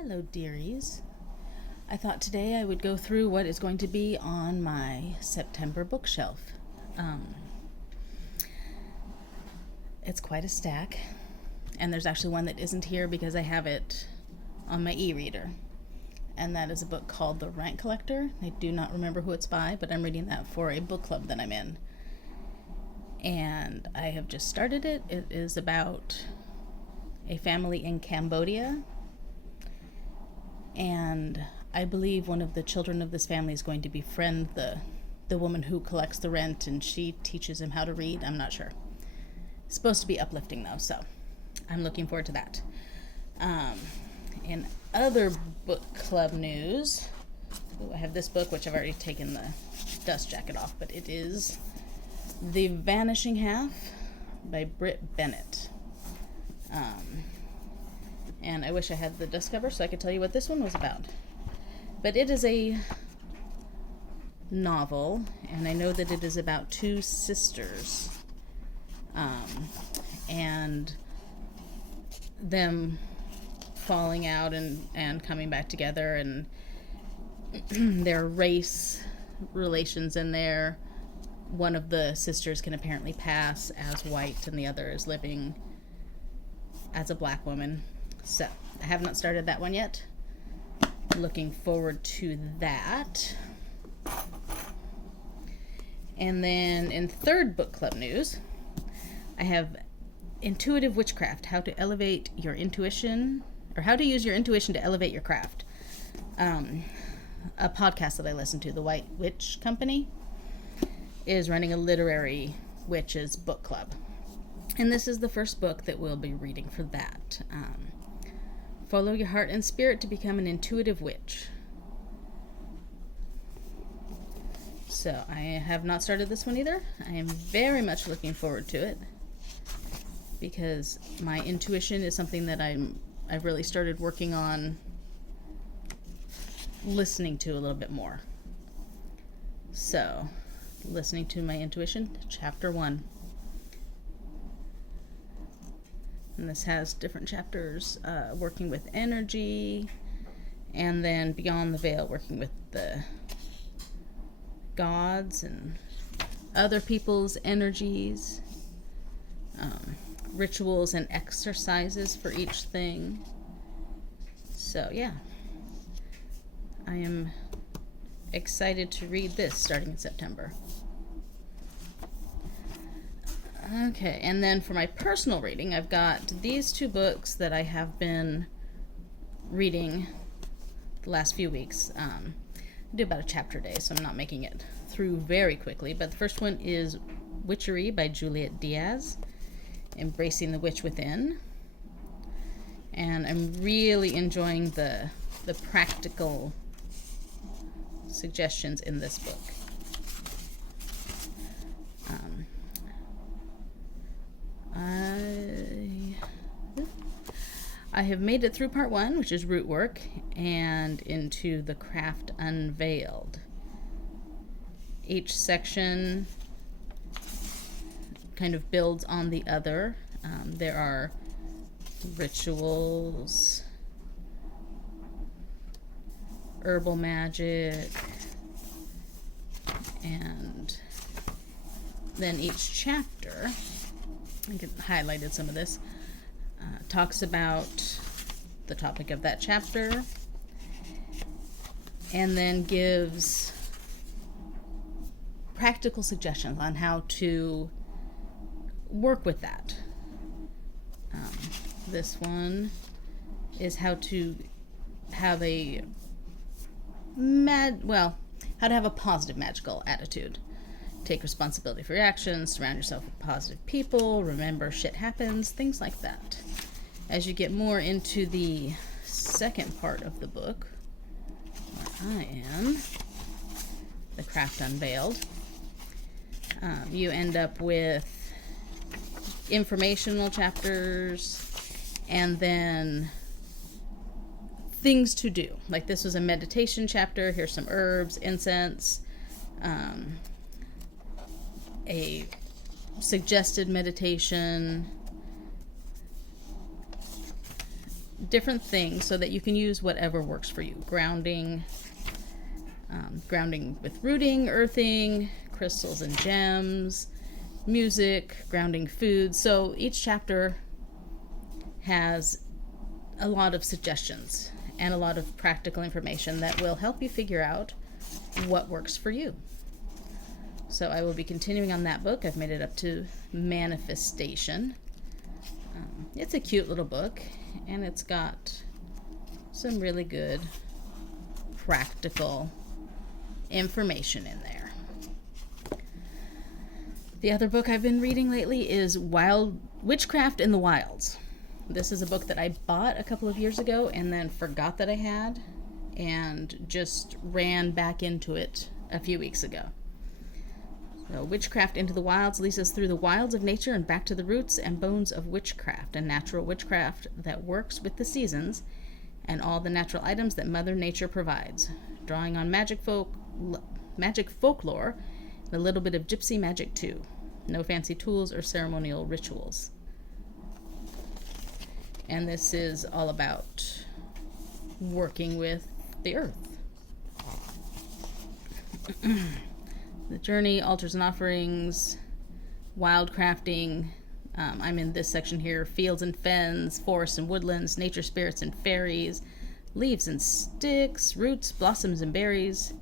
Hello, dearies. I thought today I would go through what is going to be on my September bookshelf. It's quite a stack, and there's actually one that isn't here because I have it on my e-reader, and that is a book called The Wright Collector. I do not remember who it's by, but I'm reading that for a book club that I'm in, and I have just started it. It is about a family in Cambodia, and I believe one of the children of this family is going to befriend the woman who collects the rent, and she teaches him how to read. I'm not sure. It's supposed to be uplifting, though, so I'm looking forward to that. In other book club news, I have this book, which I've already taken the dust jacket off, but it is The Vanishing Half by Britt, Bennett. And I wish I had the dust cover so I could tell you what this one was about. But it is a novel, and I know that it is about two sisters, and them falling out and coming back together, and their race relations in there. One of the sisters can apparently pass as white, and the other is living as a black woman. So, I have not started that one yet. Looking forward to that. And then in third book club news, I have Intuitive Witchcraft, How to Elevate Your Intuition, or How to Use Your Intuition to Elevate Your Craft. A podcast that I listen to, the White Witch Company, is running a literary witches book club. And this is the first book that we'll be reading for that. Follow your heart and spirit to become an intuitive witch. So I have not started this one either. I am very much looking forward to it because my intuition is something that I've really started working on listening to a little bit more. So, listening to my intuition, chapter 1. And this has different chapters, working with energy, and then Beyond the Veil, working with the gods and other people's energies, rituals and exercises for each thing. So, yeah. I am excited to read this starting in September. Okay, and then for my personal reading, I've got these two books that I have been reading the last few weeks. I do about a chapter a day, so I'm not making it through very quickly. But the first one is Witchery by Juliet Diaz, Embracing the Witch Within. And I'm really enjoying the practical suggestions in this book. I have made it through part 1, which is root work, and into the craft unveiled. Each section kind of builds on the other. There are rituals, herbal magic, and then each chapter, I highlighted some of this, talks about the topic of that chapter, and then gives practical suggestions on how to work with that. This one is how to have how to have a positive magical attitude. Take responsibility for your actions, surround yourself with positive people, remember shit happens, things like that. As you get more into the second part of the book, where I am, the craft unveiled, you end up with informational chapters and then things to do. Like this was a meditation chapter. Here's some herbs, incense, a suggested meditation, different things so that you can use whatever works for you. Grounding with rooting, earthing, crystals and gems, music, grounding foods. So each chapter has a lot of suggestions and a lot of practical information that will help you figure out what works for you. So I will be continuing on that book. I've made it up to Manifestation. It's a cute little book, and it's got some really good practical information in there. The other book I've been reading lately is Witchcraft in the Wilds. This is a book that I bought a couple of years ago and then forgot that I had, and just ran back into it a few weeks ago. So, Witchcraft into the Wilds leads us through the wilds of nature and back to the roots and bones of witchcraft, a natural witchcraft that works with the seasons and all the natural items that Mother Nature provides, drawing on magic folklore, and a little bit of gypsy magic too. No fancy tools or ceremonial rituals. And this is all about working with the earth. The journey, altars and offerings, wildcrafting. I'm in this section here: fields and fens, forests and woodlands, nature spirits and fairies, leaves and sticks, roots, blossoms and berries.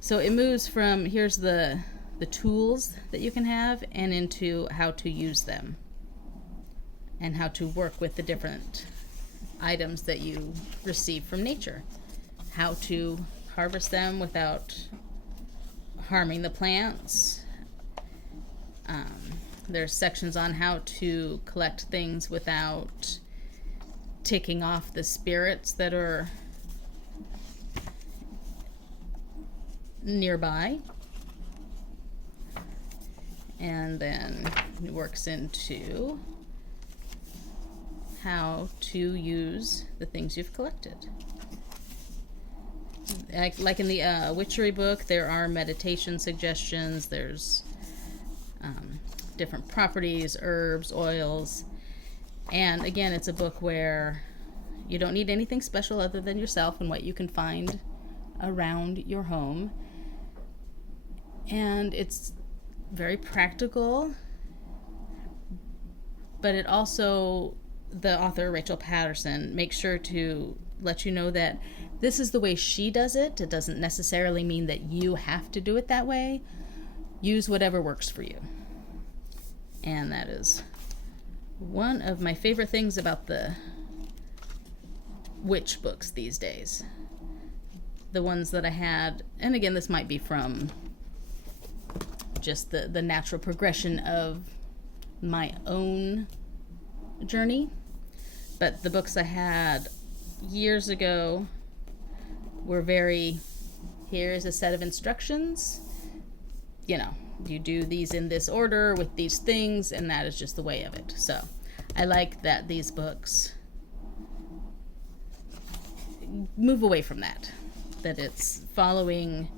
So it moves from here's the tools that you can have and into how to use them and how to work with the different items that you receive from nature, how to harvest them without harming the plants. There's sections on how to collect things without ticking off the spirits that are nearby. And then it works into how to use the things you've collected. Like in the Witchery book, there are meditation suggestions. There's different properties, herbs, oils. And again, it's a book where you don't need anything special other than yourself and what you can find around your home. And it's very practical, but it also, the author, Rachel Patterson, makes sure to let you know that this is the way she does it. It doesn't necessarily mean that you have to do it that way. Use whatever works for you. And that is one of my favorite things about the witch books these days. The ones that I had, and again, this might be from just the natural progression of my own journey, but the books I had years ago were very, here's a set of instructions, you do these in this order with these things, and that is just the way of it. So I like that these books move away from that it's following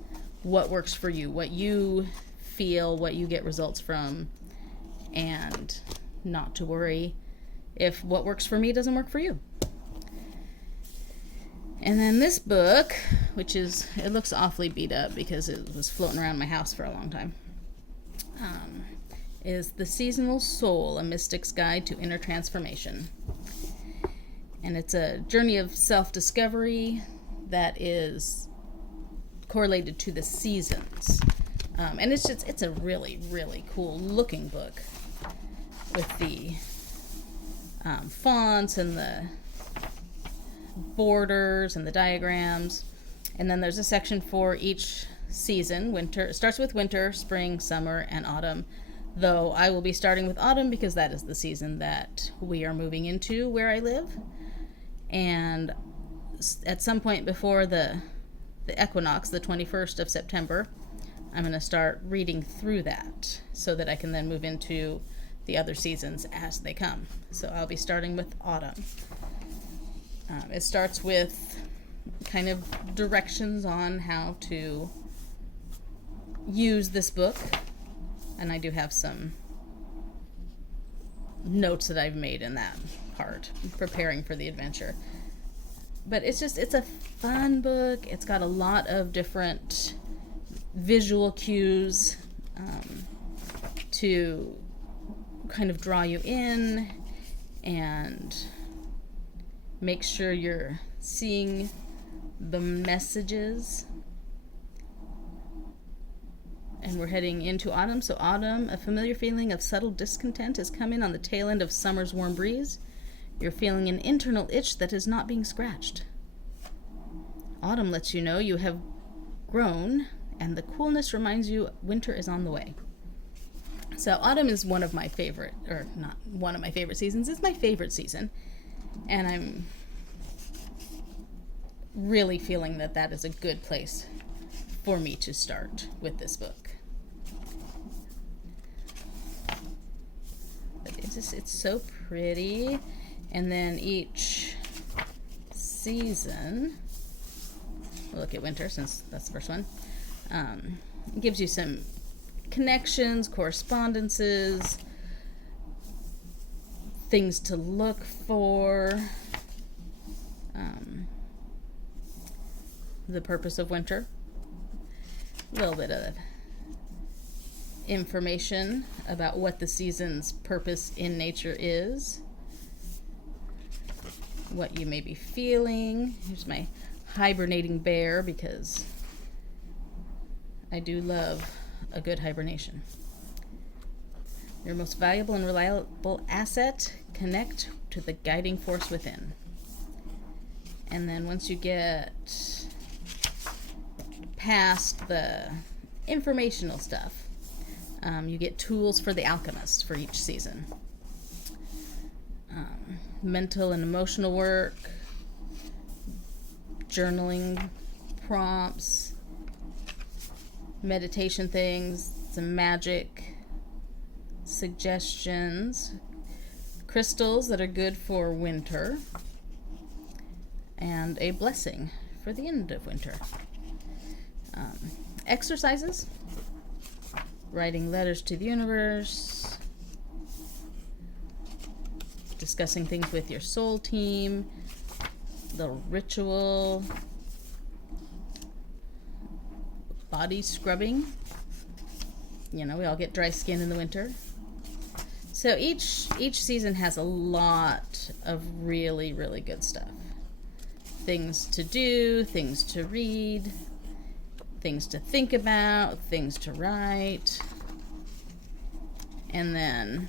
what works for you, what you feel, what you get results from, and not to worry if what works for me doesn't work for you. And then this book, which is, it looks awfully beat up because it was floating around my house for a long time, is The Seasonal Soul, A Mystic's Guide to Inner Transformation. And it's a journey of self-discovery that is correlated to the seasons. And it's a really, really cool looking book with the fonts and the borders and the diagrams. And then there's a section for each season. Winter, it starts with winter, spring, summer, and autumn. Though I will be starting with autumn because that is the season that we are moving into where I live. And at some point before the equinox, the 21st of September, I'm going to start reading through that so that I can then move into the other seasons as they come. So I'll be starting with autumn. It starts with kind of directions on how to use this book, and I do have some notes that I've made in that part, preparing for the adventure. But it's a fun book. It's got a lot of different visual cues to kind of draw you in and make sure you're seeing the messages. And we're heading into autumn. So autumn, a familiar feeling of subtle discontent is coming on the tail end of summer's warm breeze. You're feeling an internal itch that is not being scratched. Autumn lets you know you have grown, and the coolness reminds you winter is on the way. So autumn is one of my favorite, or not one of my favorite seasons, it's my favorite season. And I'm really feeling that that is a good place for me to start with this book. But it's so pretty. And then each season, we'll look at winter since that's the first one, gives you some connections, correspondences, things to look for, the purpose of winter, a little bit of information about what the season's purpose in nature is, what you may be feeling. Here's my hibernating bear, because I do love a good hibernation. Your most valuable and reliable asset, connect to the guiding force within. And then once you get past the informational stuff, you get tools for the alchemist for each season. Mental and emotional work, journaling prompts, meditation things, some magic suggestions, crystals that are good for winter, and a blessing for the end of winter. Exercises, writing letters to the universe, discussing things with your soul team, little ritual, body scrubbing. You know, we all get dry skin in the winter. So each season has a lot of really, really good stuff. Things to do, things to read, things to think about, things to write, and then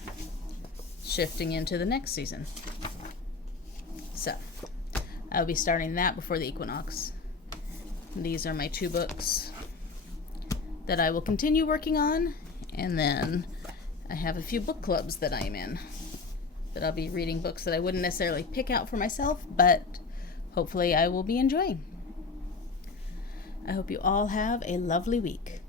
shifting into the next season. So I'll be starting that before the equinox. These are my 2 books that I will continue working on, and then I have a few book clubs that I am in, that I'll be reading books that I wouldn't necessarily pick out for myself, but hopefully I will be enjoying. I hope you all have a lovely week.